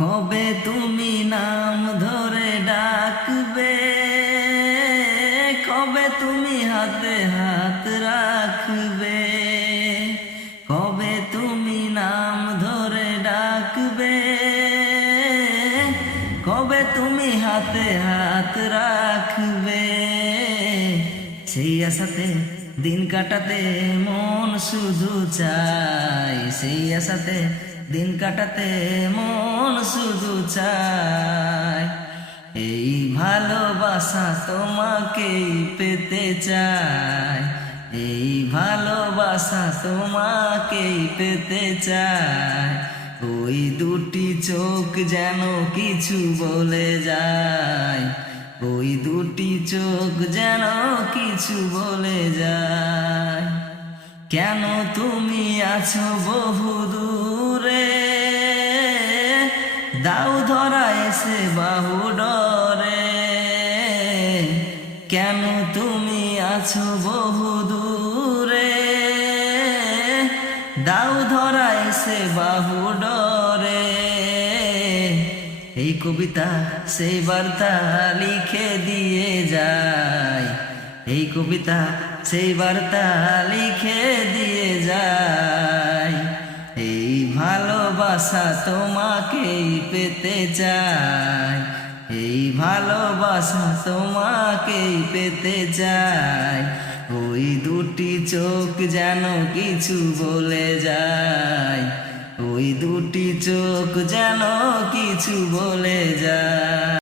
কবে তুমি নাম ধরে ডাকবে, কবে তুমি হাতে হাত রাখবে, কবে তুমি নাম ধরে ডাকবে, কবে তুমি হাতে হাত রাখবে। সেই আশাতে দিন কাটাতে মন শুধু চাই, সেই আশাতে দিন কাটাতে মন শুধু চায়। এই ভালোবাসা তোমাকেই পেতে চায়, এই ভালোবাসা তোমাকেই পেতে চায়। ওই দুটি চোখ যেন কিছু বলে যায়, ওই দুটি চোখ যেন কিছু বলে যায়। কেন তুমি আছো বহু দূরে, দাও ধরা এসে বাহু ডরে। কেন তুমি আছো বহু দূরে, দাও ধরা এসে বাহু ডরে। এই কবিতা সেই বার্তা লিখে দিয়ে যায়, এই কবিতা সেই বার্তা লিখে দিয়ে যায়। এই ভালোবাসা তোমাকেই পেতে চায়, এই ভালোবাসা তোমাকেই পেতে চায়। ওই দুটি চোখ যেন কিছু বলে যায়, ওই দুটি চোখ যেন কিছু বলে যায়।